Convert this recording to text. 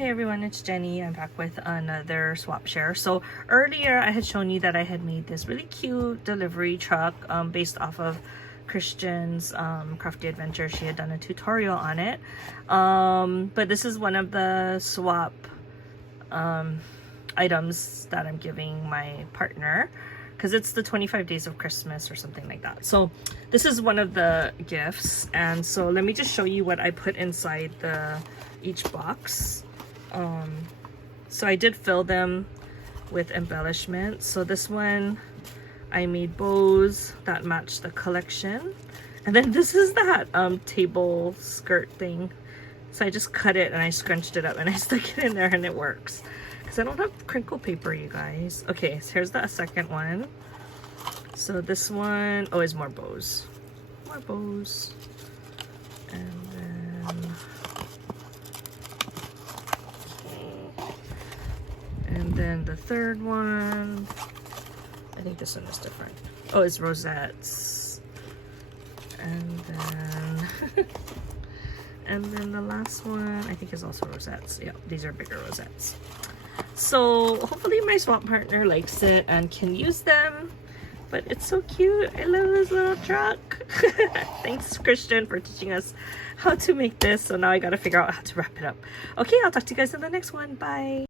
Hey everyone, it's Jenny. I'm back with another swap share. So earlier I had shown you that I had made this really cute delivery truck based off of Christian's Crafty Adventure. She had done a tutorial on it. But this is one of the swap items that I'm giving my partner because it's the 25 days of Christmas or something like that. So this is one of the gifts, and so let me just show you what I put inside each box. So I did fill them with embellishments. So this one I made bows that match the collection, and then this is that table skirt thing. So I just cut it and I scrunched it up and I stuck it in there, and it works because I don't have crinkle paper, you guys. Okay, so here's the second one. So this one, oh, is more bows, and then the third one, I think this one is different. Oh, it's rosettes. And then and then the last one I think is also rosettes. Yeah, these are bigger rosettes. So hopefully my swap partner likes it and can use them. But it's so cute. I love this little truck. Thanks, Christian, for teaching us how to make this. So now I gotta figure out how to wrap it up. Okay, I'll talk to you guys in the next one. Bye.